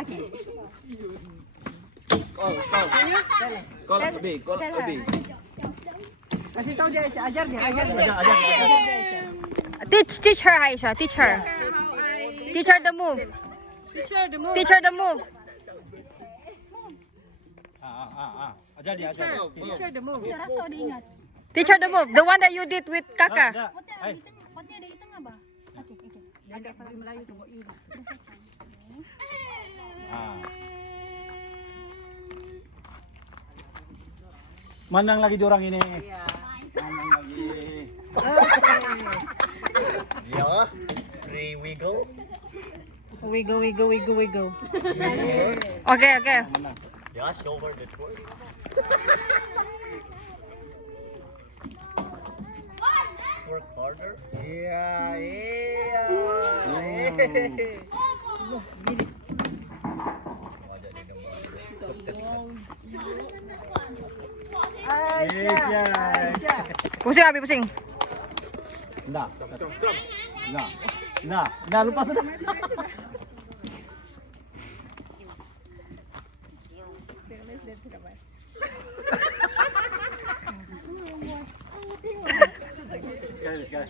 Okay. Call Abi. Kasih tahu dia, ajar dia. Teach her, Aisha. Teach her. Teach her the move. Teach her the move. Ajar dia. Teach her the move. Rasa dia ingat. Teach her the move. The one that you did with Kaka. Sepatnya ada di tengah, bah. Okey. Agak paling Melayu tu. Manang lagi diorang ini. Iya. Manang lagi. Yeah. Free wiggle. Wiggle. Okay. Menang. Yeah, shoulder the twerk. Work harder. Yeah. Aisyah. Pusing, Abi, pusing. Nah, lupa sudah. Sekali.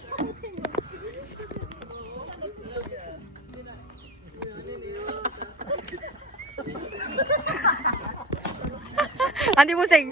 Nanti pusing.